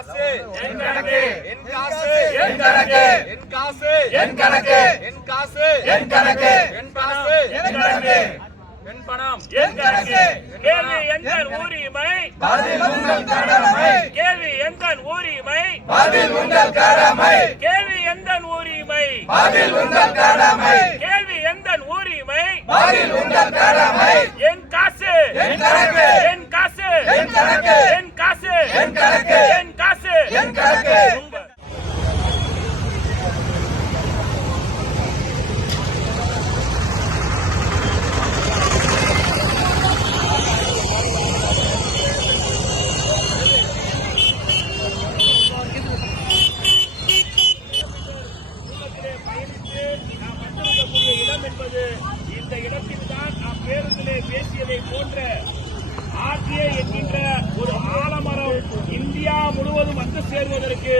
காசு. என் கணக்கு. என் காசு. என் கணக்கு. என் காசு. என் கணக்கு. என் காசு. என் கணக்கு. என் காசு. என் கணக்கு. என் பணம். என் கணக்கு. கேள்வி எங்கள் உரிமை பதில் உங்கள் கடமை. கேள்வி எங்கள் உரிமை பதில் உங்கள் கடமை. கேள்வி எங்கள் உரிமை பதில் உங்கள் கடமை. கேள்வி எங்கள் உரிமை பதில் உங்கள் கடமை என் காசு என் கணக்கு என் காசு என் கணக்கு என் காசு என் கணக்கு என் காசு என் கணக்கு உங்க- தூரத்திலே பயணித்து நாம் வந்திருக்கக்கூடிய இடம் என்பது இந்த இடத்தில் தான் நாம் பேருந்திலே பேசியதை போன்ற ஆர்டிஏ என்கின்ற ஒரு ஆலமரம் இந்தியா முழுவதும் வந்து சேர்வதற்கு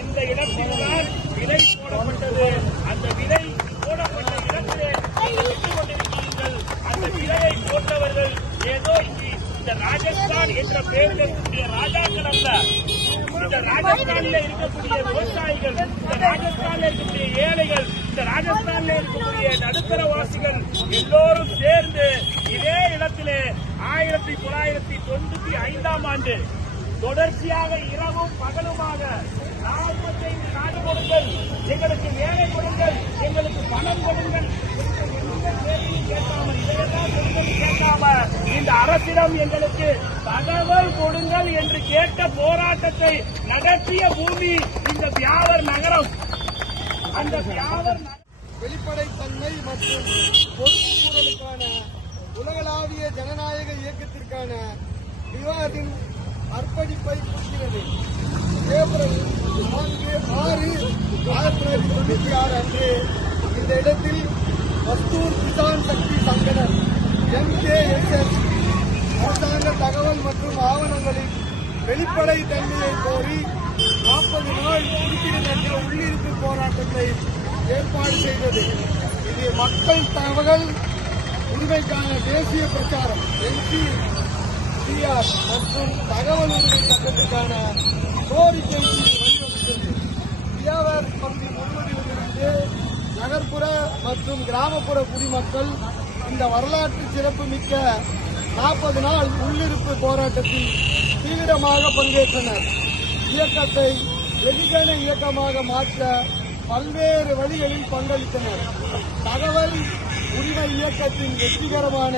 இந்த இடத்தில்தான் விலை போடப்பட்டது. அந்த விலை போடப்பட்ட இடத்திலே நீங்கள் நின்று கொண்டிருக்கிறீர்கள். அந்த விலையை போட்டவர்கள் ஏதோ இங்கு இந்த ராஜஸ்தான் என்ற பெயரில் இருக்கக்கூடிய ராஜாக்கள் அல்ல. இந்த ராஜஸ்தானில் இருக்கக்கூடிய விவசாயிகள் இந்த ராஜஸ்தானில் இருக்கக்கூடிய ஏழைகள் இந்த ராஜஸ்தானில் இருக்கக்கூடிய நடுத்தரவாசிகள் எல்லோரும் சேர்ந்து இதே இடத்திலே ஆயிரத்தி தொள்ளாயிரத்தி தொண்ணூத்தி ஐந்தாம் ஆண்டு தொடர்ச்சியாக இரவும் பகலுமாக நாற்பத்தைந்து நாடு கொடுங்கள். எங்களுக்கு வேலை கொடுங்கள். எங்களுக்கு பணம் கொடுங்கள். எந்த இந்த அரசிடம் எங்களுக்கு தகவல் கொடுங்கள் என்று கேட்ட போராட்டத்தை நடத்திய பூமி இந்த வியாவர் நகரம். அந்த வியாவர் நகரம் வெளிப்படைத்தன்மை மற்றும் பொறுப்புக்கூறலுக்கான உலகளாவிய ஜனநாயக இயக்கத்திற்கான விவாதின் அர்ப்பணிப்பை குறிக்கிறது ஏப்ரல் நான்கு ஆறு ஆயிரத்தி தொள்ளாயிரத்தி தொண்ணூற்றி ஆறு அன்று இந்த இடத்தில் மஸ்தூர் கிசான் சக்தி சங்கடர் எம்கேஎஸ்எஸ் அரசாங்க தகவல் மற்றும் ஆவணங்களின் வெளிப்படை தன்மையை கோரி நாற்பது நாள் குறிப்பிடத்தக்க உள்ளிருப்பு போராட்டத்தை ஏற்பாடு செய்தது. இது மக்கள் தகவல் உரிமைக்கான தேசிய பிரச்சாரம் எம்பி டிஆர் மற்றும் தகவல் உரிமை சட்டத்துக்கான கோரிக்கை வழிவகுத்தது பகுதி முழுவதிலிருந்து நகர்ப்புற மற்றும் கிராமப்புற குடிமக்கள் இந்த வரலாற்று சிறப்புமிக்க நாற்பது நாள் உள்ளிருப்பு போராட்டத்தில் தீவிரமாக பங்கேற்றனர். இயக்கத்தை வெகுஜன இயக்கமாக மாற்ற பல்வேறு வழிகளில் பங்களித்தனர். தகவல் உரிமை இயக்கத்தின் வெற்றிகரமான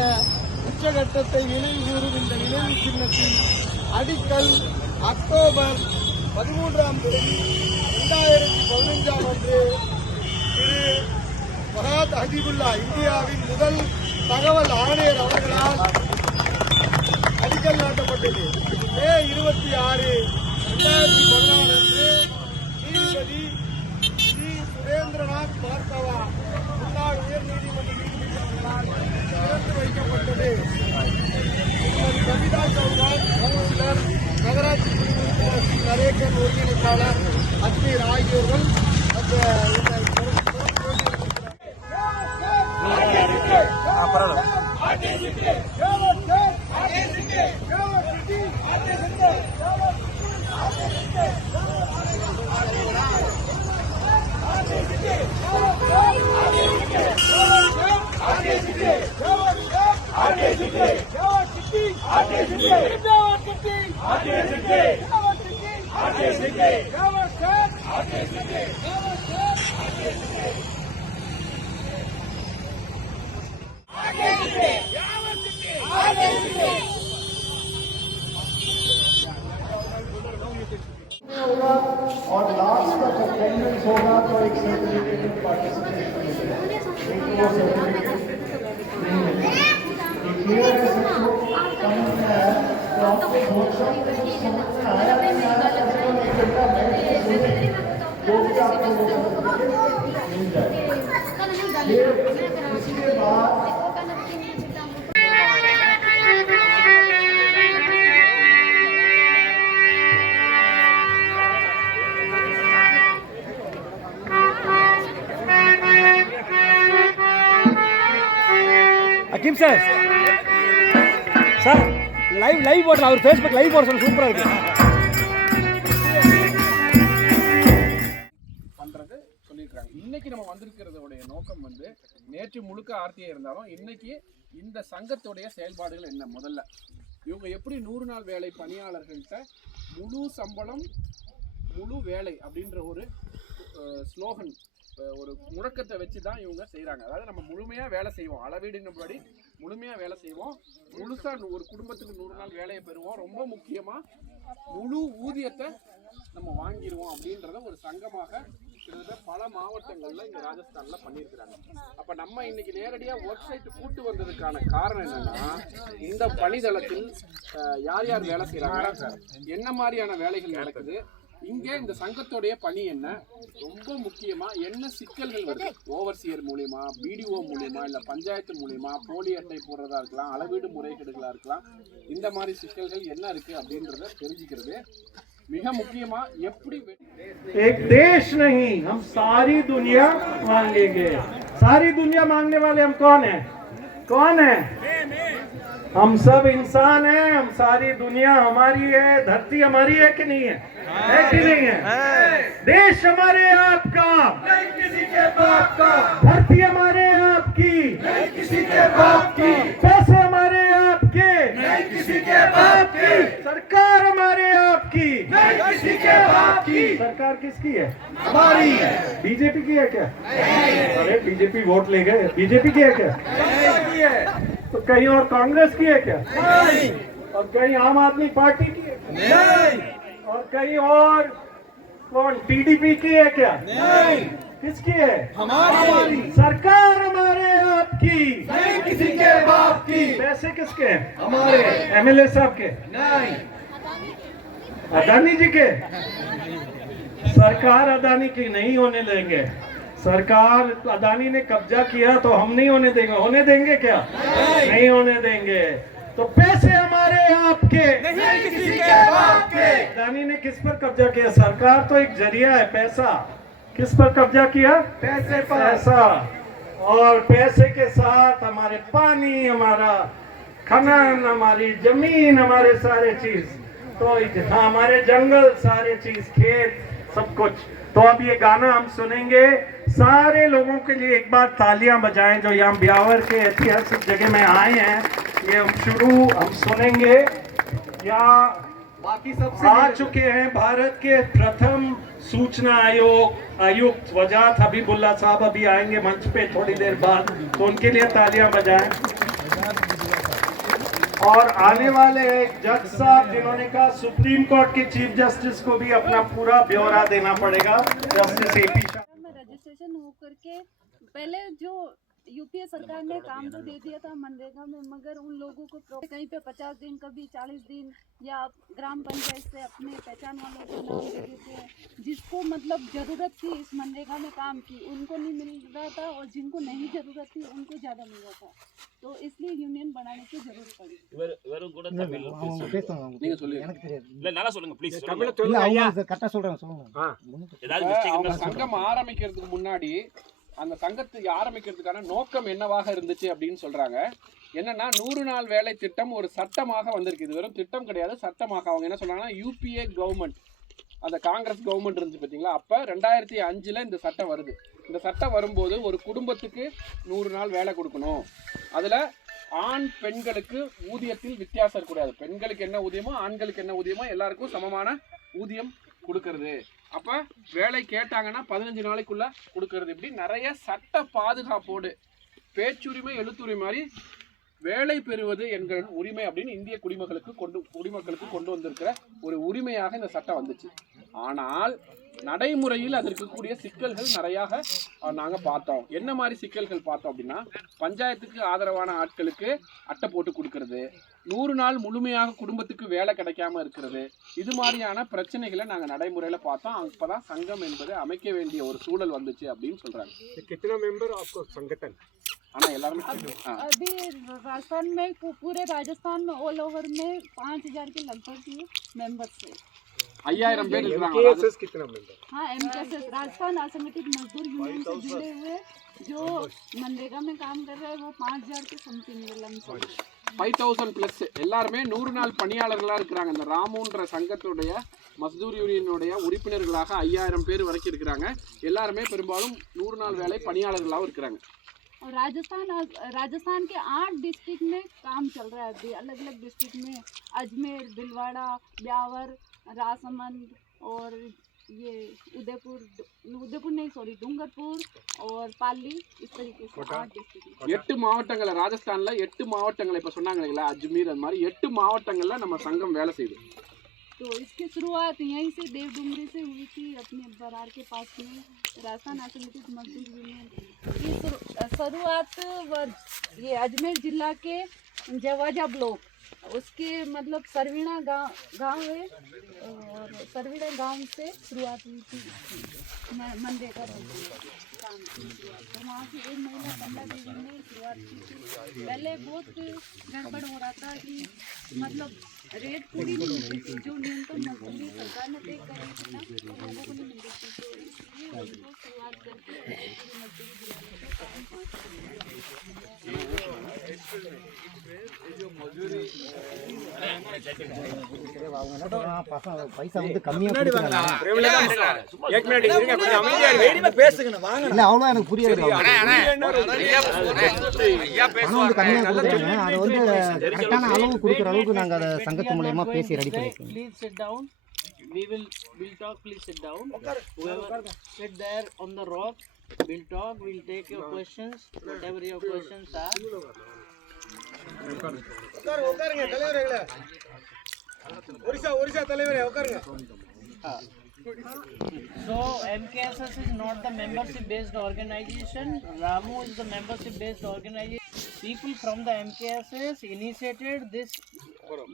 உச்சகட்டத்தை நினைவுகூறும் இந்த நினைவு சின்னத்தின் அடிக்கல் அக்டோபர் பதிமூன்றாம் தேதி இரண்டாயிரத்தி பதினைஞ்சாம் அன்று திரு ஃபராத் ஹபீபுல்லா இந்தியாவின் முதல் தகவல் ஆணையர் அவர்களால் அடிக்கல் நாட்டப்பட்டது. மே இருபத்தி ஆறு இரண்டாயிரத்தி பதினாறு அன்று நீதிபதி ஸ்ரீ சுரேந்திரநாத் பார்கவா முன்னாள் உயர்நீதிமன்ற நீதிபதிகளால் திறந்து और लास्ट का अटेंडेंस होगा तो एक सर्टिफिकेट पार्टिसिपेशन एक वो सर्टिफिकेट नहीं मिलेगा क्लियर है सबको समझ में आया तो आपको कुछ समझ में आया அகிம் சார். சார் லைவ் லைவ் போடுறேன் அவர் ஃபேஸ்புக் லைவ் போட சொல்ல சூப்பராக இருக்கு. இன்னைக்கு நம்ம வந்திருக்கிறதோடைய நோக்கம் வந்து நேற்று முழுக்க ஆர்த்தியாக இருந்தாலும் இன்னைக்கு இந்த சங்கத்துடைய செயல்பாடுகள் என்ன முதல்ல? இவங்க எப்படி நூறு நாள் வேலை பணியாளர்கள்ட்ட முழு சம்பளம் முழு வேலை அப்படின்ற ஒரு ஸ்லோகன் ஒரு முழக்கத்தை வச்சு தான் இவங்க செய்கிறாங்க அதாவது நம்ம முழுமையாக வேலை செய்வோம். அளவீடுனபடி முழுமையாக வேலை செய்வோம். முழுசாக ஒரு குடும்பத்துக்கு நூறு நாள் வேலையை பெறுவோம். ரொம்ப முக்கியமாக முழு ஊதியத்தை நம்ம வாங்கிடுவோம் அப்படின்றத ஒரு சங்கமாக கிட்டத்தட்ட பல மாவட்டங்களில் இங்கே ராஜஸ்தானில் பண்ணியிருக்கிறாங்க. அப்போ நம்ம இன்னைக்கு நேரடியாக ஒர்க் சைட் கூட்டு வந்ததுக்கான காரணம் என்னன்னா இந்த பணிதளத்தில் யார் யார் வேலை செய்கிறாங்க என்ன மாதிரியான வேலைகள் நடக்குது? இங்கே இந்த சங்கத்தோடைய பணி என்ன ரொம்ப முக்கியமா என்ன சிக்கல்கள் வருது ஓவர்சியர் மூலியமா பிடிஓ மூலியமா இல்ல பஞ்சாயத்து மூலியமா போலி அட்டை போடுறதா இருக்கலாம் அளவீடு முறைகேடுகளா இருக்கலாம் இந்த மாதிரி சிக்கல்கள் என்ன இருக்கு அப்படின்றத தெரிஞ்சுக்கிறது மிக முக்கியமா எப்படி வெ- एक देश नहीं हम सारी दुनिया मांगेंगे सारी दुनिया मांगने वाले हम कौन है कौन है हम सब इंसान हैं हम सारी दुनिया हमारी है धरती हमारी है कि नहीं है? है कि नहीं है? देश हमारे आपका। नहीं किसी के बाप का। धरती हमारे आपकी। नहीं किसी के बाप की। पैसे हमारे आपके। नहीं किसी के बाप की। सरकार हमारे आपकी। नहीं किसी के बाप की। सरकार किसकी है? हमारी है। बीजेपी की है क्या? अरे बीजेपी वोट ले गए। बीजेपी की है क्या? तो कहीं और कांग्रेस की है क्या? नहीं। और कहीं आम आदमी पार्टी की है क्या? और कहीं और कौन टीडीपी की है क्या? नहीं। किसकी है? हमारी। सरकार हमारे आपकी नहीं किसी के बाप की। पैसे किसके हैं? हमारे। एमएलए साहब के। नहीं। अदानी जी के? सरकार अदानी की नहीं होने देंगे। सरकार अदानी ने कब्जा किया तो हम नहीं होने देंगे। होने देंगे क्या? नहीं। नहीं होने देंगे। तो पैसे हमारे आपके। नहीं किसी के बाप के। अदानी ने किस पर कब्जा किया? सरकार तो एक ज़रिया है पैसा। किस पर कब्जा किया? पैसे पर। पैसा। और पैसे के साथ हमारे पानी हमारा खनन हमारी ज़मीन हमारे सारे चीज़। तो हाँ, हमारे जंगल सारे चीज़ खेत सब कुछ। तो अब ये गाना हम सुनेंगे। सारे लोगों के लिए एक बार तालियाँ बजाएँ जो यहाँ ब्यावर के ऐतिहासिक जगह में आए हैं। ये हम शुरू हम सुनेंगे। या बाकी सब आ चुके हैं भारत के प्रथम सूचना आयोग आयुक्त वजात हबीबुल्ला साहब अभी आएँगे मंच पे थोड़ी देर बाद। तो उनके लिए तालियाँ बजाएँ। और आने वाले एक जज साहब जिन्होंने कहा सुप्रीम कोर्ट के चीफ जस्टिस को भी अपना पूरा ब्यौरा देना पड़ेगा, जस्टिस एपी रजिस्ट्रेशन हो करके पहले जो यूपीए सरकार ने काम तो दे दिया था मनरेगा में मगर उन लोगों को pro- कहीं पे पचास दिन कभी चालीस दिन या ग्राम पंचायत से अपने पहचान वालों को नाम दे देते हैं जिसको मतलब ज़रूरत थी इस मनरेगा में काम की उनको नहीं मिल रहा था और जिनको नहीं ज़रूरत थी उनको ज़्यादा मिल रहा था तो इसलिए यूनियन बनाने की ज़रूरत पड़ी இவர் இவரும் கூட தமிழ் பேசுவாங்க. நீங்க சொல்லி இல்ல நல்லா சொல்லுங்க ப்ளீஸ் சொல்லுங்க ஏதாவது இப்ப மிஸ்டேக் அவங்க இருந்தா சொல்லுங்க சங்கம் ஆரம்பிக்கிறதுக்கு முன்னாடி அந்த சங்கத்தை ஆரம்பிக்கிறதுக்கான நோக்கம் என்னவாக இருந்துச்சு அப்படின்னு சொல்றாங்க. என்னன்னா நூறு நாள் வேலை திட்டம் ஒரு சட்டமாக வந்திருக்கு. இது வெறும் திட்டம் கிடையாது சட்டமாக. அவங்க என்ன சொல்றாங்கன்னா யூபிஏ கவர்மெண்ட் அந்த காங்கிரஸ் கவர்மெண்ட் இருந்துச்சு பார்த்தீங்களா? அப்போ ரெண்டாயிரத்தி அஞ்சில் இந்த சட்டம் வருது. இந்த சட்டம் வரும்போது ஒரு குடும்பத்துக்கு நூறு நாள் வேலை கொடுக்கணும். அதில் ஆண் பெண்களுக்கு ஊதியத்தில் வித்தியாசம் இருக்கக்கூடாது பெண்களுக்கு என்ன ஊதியமோ ஆண்களுக்கு என்ன ஊதியமோ எல்லாருக்கும் சமமான ஊதியம் கொடுக்கறது. அப்போ வேலை கேட்டாங்கன்னா பதினஞ்சு நாளைக்குள்ள கொடுக்கறது. இப்படி நிறைய சட்ட பாதுகாப்போடு பேச்சுரிமை எழுத்துரிமை மாதிரி வேலை பெறுவது என்கிற உரிமை அப்படின்னு இந்திய குடிமக்களுக்கு கொண்டு குடிமக்களுக்கு கொண்டு வந்திருக்கிற ஒரு உரிமையாக இந்த சட்டம் வந்துச்சு. ஆனால் நடைமுறையில் அது இருக்கக்கூடிய சிக்கல்கள் நிறையாக நாங்கள் பார்த்தோம் என்ன மாதிரி சிக்கல்கள் பார்த்தோம் அப்படின்னா பஞ்சாயத்துக்கு ஆதரவான ஆட்களுக்கு அட்டை போட்டு கொடுக்கறது நூறு நாள் முழுமையாக குடும்பத்துக்கு வேலை கிடைக்காம இருக்கிறது இது மாதிரியான பிரச்சனைகளை நாங்கள் நடைமுறையில் பார்த்தோம் அப்பதான் சங்கம் என்பது அமைக்க வேண்டிய ஒரு சூழல் வந்துச்சு அப்படின்னு சொல்றாங்க कितना मेंबर आपको संगठन ஆனா எல்லாருமே ஆ. अभी राजस्थान में पू- पूरे राजस्थान में ऑल ओवर में पाँच हजार के लगभग मेंबर्स है ஐயாயிரம் பேர் இருக்காங்க केएसएस कितना मेंबर हाँ एम राजस्थान असंगठित मजदूर यूनियन से जुड़े हुए जो मनरेगा में काम कर रहे हैं वो पाँच हजार के something lump sum five thousand plus எல்லாருமே நூறு நாள் பணியாளர்களாக இருக்கிறாங்க இந்த ராமுன்ற சங்கத்துடைய மஸ்தூர் யூனியனுடைய உறுப்பினர்களாக ஐயாயிரம் பேர் வரைக்கும் இருக்கிறாங்க எல்லாருமே பெரும்பாலும் நூறு நாள் வேலை பணியாளர்களாகவும் இருக்கிறாங்க और राजस्थान राजस्थान के आठ डिस्ट्रिक्ट में काम चल रहा है अभी अलग अलग डिस्ट्रिक्ट में अजमेर भीलवाड़ा ब्यावर राजसमंद और ये उदयपुर उदयपुर नहीं सॉरी डूंगरपुर और पाली इस तरीके से आठ डिस्ट्रिक्ट में எட்டு மாவட்டங்களை ராஜஸ்தான்ல எட்டு மாவட்டங்களை இப்போ சொன்னாங்க இல்லைங்களா அஜ்மீர் அது மாதிரி எட்டு மாவட்டங்கள்ல நம்ம சங்கம் வேலை செய்யுது तो इसकी शुरुआत यहीं से देवडुंगरी से हुई थी अपने बरार के पास में राजस्थान असंगठित मजदूर यूनियन की शुरू- शुरुआत व- ये अजमेर जिला के जवाजा ब्लॉक उसके मतलब सरवीणा गाँव गाँव है, और सरवीणा गाँव से शुरुआत हुई थी। मंदिर का काम की तो वहाँ से एक महिला कमला देवी ने शुरुआत की थी। पहले बहुत गड़बड़ हो रहा था कि मतलब रेट पूरी नहीं मिलती थी जो न्यूनतम मजदूरी सरकार ने तय करी थी ना तो लोगों को नहीं मिलती थी तो इसलिए उनको शुरुआत करके पूरी मजदूरी दिलाने का काम पाँच பைசா வந்து கம்மியா கொடுக்குறாங்க एक मिनट இருங்க கொஞ்சம் அமைதியா இருங்க இல்ல அவ்வளோ எனக்கு புரியல ஐயா பணம் வந்து கம்மியா கொடுக்குறாங்க அதை வந்து கரெக்டான அளவு கொடுக்குற அளவுக்கு நாங்க அதை சங்கத்து மூலயமா பேசி ரெடி பண்ணிருக்கோம் please sit down. We will we'll talk. Please sit down. Whoever sit there on the rock, we'll talk. We'll take your questions, whatever your questions are. உட்காருங்க உட்காருங்க தலைவர்களே ஒரிசா ஒரிசா தலைவரே உட்காருங்க So MKSS is not the membership-based organization. Ramu is the membership-based organization. People from the MKSS initiated this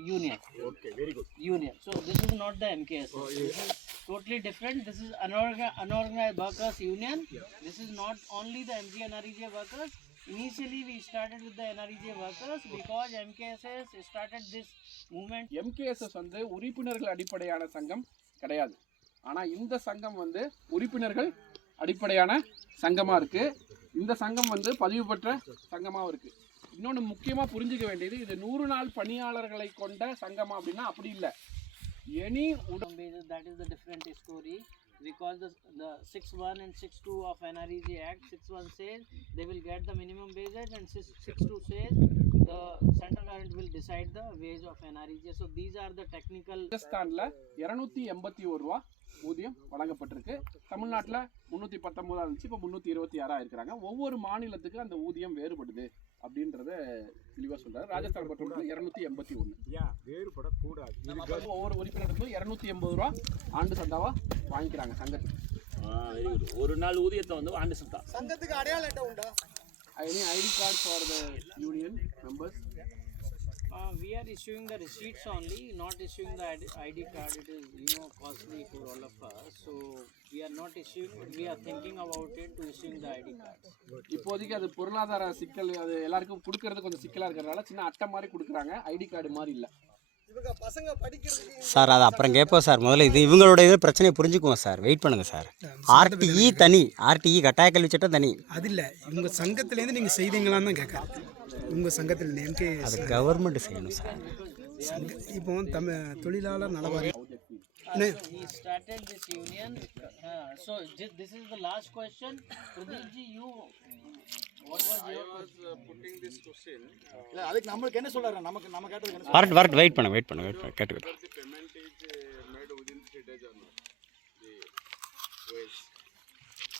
union. Okay, very good. Union. So this is not the MKSS. This is totally different. This is unorga- unorganized workers union. This is not only the MG NREJ workers. Initially we started with the NREJ workers because MKSS started this movement எம்கேஎஸ்எஸ் வந்து உறுப்பினர்கள் அடிப்படையான சங்கம் கிடையாது ஆனா இந்த சங்கம் வந்து உறுப்பினர்கள் அடிப்படையான சங்கமா இருக்கு இந்த சங்கம் வந்து பதிவு பெற்ற சங்கமாவும் இருக்கு இன்னொன்று முக்கியமா புரிஞ்சுக்க வேண்டியது இது நூறு நாள் பணியாளர்களை கொண்ட சங்கமா அப்படின்னா அப்படி இல்லை any minimum wages, that is the different story because the, the 6.1 and 6.2 of NREG Act, 6.1 says they will get the minimum wages and 6 6.2 says the central government will decide the wage of NREG. So these are the technical ராஜஸ்தான்ல இருநூத்தி எண்பத்தி ஒரு ரூபா ஊதியம் வழங்கப்பட்டிருக்கு தமிழ்நாட்டில் முந்நூற்றி பத்தொம்போதா இருந்துச்சு இப்போ முந்நூற்றி இருபத்தி ஆறா இருக்கிறாங்க ஒவ்வொரு மாநிலத்துக்கு அந்த ஊதியம் வேறுபடுது அப்படின்றத தெளிவாக சொல்றாரு. ராஜஸ்தான் பொறுத்தவரைக்கும் இரநூத்தி எண்பத்தி ஒன்று வேறுபடக்கூடாது. ஒவ்வொரு உறுப்பினருக்கும் இரநூத்தி எண்பது ரூபா ஆண்டு சந்தாவா வாங்கிக்கிறாங்க சங்கத்துக்கு. Very good. ஒரு நாள் ஊதியத்தை வந்து ஆண்டு சந்தா. சங்கத்துக்கு அடையாள அட்டை உண்டா? Any ID card for the union members Uh, we are issuing the receipts only, not issuing the ID, ID card. It is, you know, costly for all of us. So we are not issuing. We are thinking about it to issuing the ID cards. இப்போதைக்கு அது பொருளாதார சிக்கல் அது எல்லாருக்கும் கொடுக்கறது கொஞ்சம் சிக்கலாக இருக்கிறதுனால சின்ன அட்டை மாதிரி கொடுக்குறாங்க. ஐடி கார்டு மாதிரி இல்லை. இவங்க பசங்க படிக்கிறதுக்கு சார் அது அப்புறம் கேட்போம் சார். முதல்ல இது இவங்களோட இது பிரச்சனையை புரிஞ்சுக்குவோம் சார். வெயிட் பண்ணுங்க சார். ஆர்டிஇ தனி. ஆர்டிஇ கட்டாய கல்வி சட்டம் தனி. அது இல்லை. உங்கள் சங்கத்துலேருந்து நீங்கள் செய்தீங்களான்னு தான் கேட்குறேன். உங்கள் சங்கத்தில் எம்கே அது கவர்மெண்ட் செய்யணும் சார் சங்க இப்போ தமிழ் தொழிலாளர் நலவாரியம் He started this union. Uh, so thi- this is the last question. Pradeep ji, you. What was your question? அதுக்கு நம்மளுக்கு என்ன சொல்றாரு நமக்கு நம்ம கேட்டதுக்கு என்ன வரட்டு வரட்டு வெயிட் பண்ண வெயிட் பண்ண வெயிட் பண்ண கேட்டுக்கிட்டு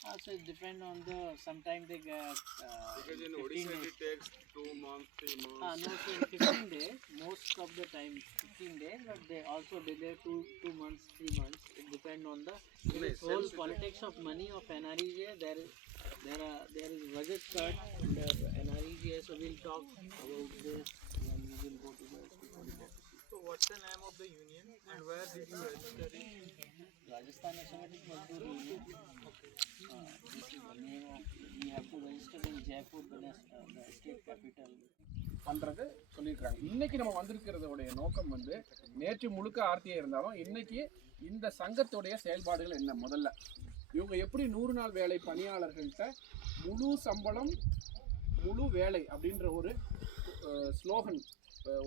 Uh, so it depends on the. Sometimes they get. Uh, because in Odisha it takes two months, three months. Uh, no, so in 15 days, most of the time 15 days, but they also delay two two months, three months. It depends on the this whole politics of money of NREJ. There is there are there is budget cut under NREJ. So we'll talk about this when we will go to the what's the name of the union and where did you register it? Rajasthan Associated Mazdoor Union. Uh, this is the name of, we have to register in Jaipur, the, uh, the state capital. பண்றது சொல்லியிருக்காங்க இன்னைக்கு நம்ம வந்திருக்கிறதோடைய நோக்கம் வந்து நேற்று முழுக்க ஆர்த்தியா இருந்தாலும் இன்னைக்கு இந்த சங்கத்துடைய செயல்பாடுகள் என்ன முதல்ல இவங்க எப்படி நூறு நாள் வேலை பணியாளர்கள்ட்ட முழு சம்பளம் முழு வேலை அப்படின்ற ஒரு ஸ்லோகன்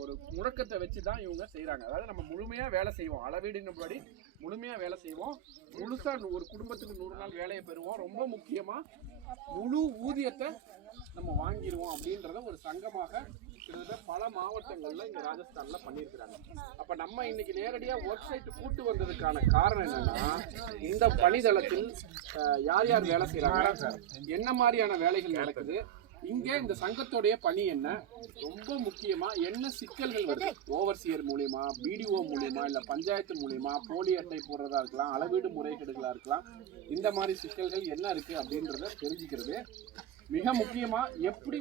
ஒரு முழக்கத்தை வச்சு தான் இவங்க செய்கிறாங்க அதாவது நம்ம முழுமையாக வேலை செய்வோம். அளவீடுனபடி முழுமையாக வேலை செய்வோம். முழுசாக ஒரு குடும்பத்துக்கு நூறு நாள் வேலையை பெறுவோம். ரொம்ப முக்கியமாக முழு ஊதியத்தை நம்ம வாங்கிடுவோம் அப்படின்றத ஒரு சங்கமாக கிட்டத்தட்ட பல மாவட்டங்களில் இங்கே ராஜஸ்தானில் பண்ணியிருக்கிறாங்க. அப்போ நம்ம இன்னைக்கு நேரடியாக ஒர்க் சைட் கூட்டு வந்ததுக்கான காரணம் என்னன்னா இந்த பணிதளத்தில் யார் யார் வேலை செய்கிறாங்க என்ன மாதிரியான வேலைகள் நடக்குது? இங்கே இந்த சங்கத்தோடைய பணி என்ன? ரொம்ப முக்கியமாக என்ன சிக்கல்கள் வருது? ஓவர்சியர் மூலியமா பிடிஓ மூலியமா இல்லை பஞ்சாயத்து மூலியமா போலி அட்டை போடுறதா இருக்கலாம் அளவீடு முறைகேடுகளாக இருக்கலாம் இந்த மாதிரி சிக்கல்கள் என்ன இருக்குது அப்படின்றத தெரிஞ்சுக்கிறது. மிக முக்கியமாக எப்படி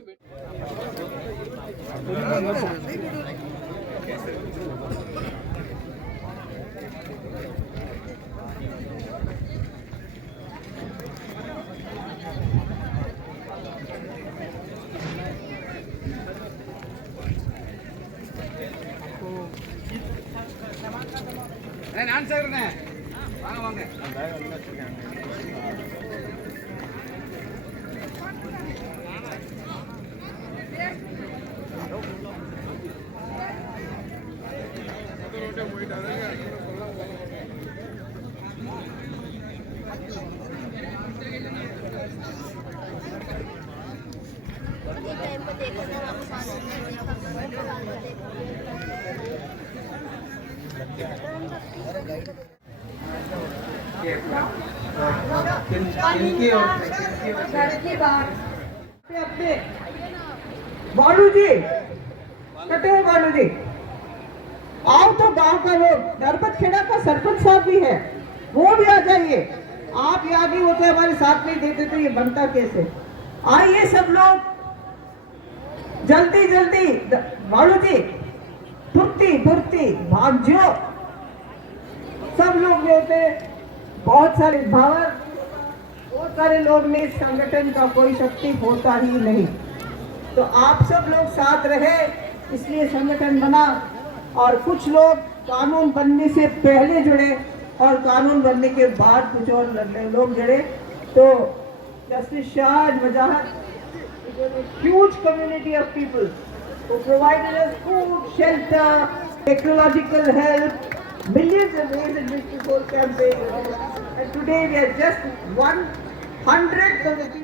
நான் சேர்றேன் வாங்க வாங்க. बालू जी कटे हुए बालू जी आओ तो गाँव का लोग नरपत खेड़ा का सरपंच साहब भी है। वो भी आ जाइए। आप यहाँ भी होते हमारे साथ में देते तो ये बनता कैसे? आइए सब लोग। जल्दी जल्दी। बालू जी फुर्ती फुर्ती भाग जो सब लोग होते बहुत सारे भावर बहुत सारे लोग में इस संगठन का कोई शक्ति होता ही नहीं। तो आप सब लोग साथ रहे इसलिए संगठन बना। और कुछ लोग कानून बनने से पहले जुड़े और कानून बनने के बाद कुछ और लोग जुड़े। तो justice Shah Wajahat huge community of people who provided us food, shelter, millions of ways in which this whole campaign. And today we are just one hundredth of the people.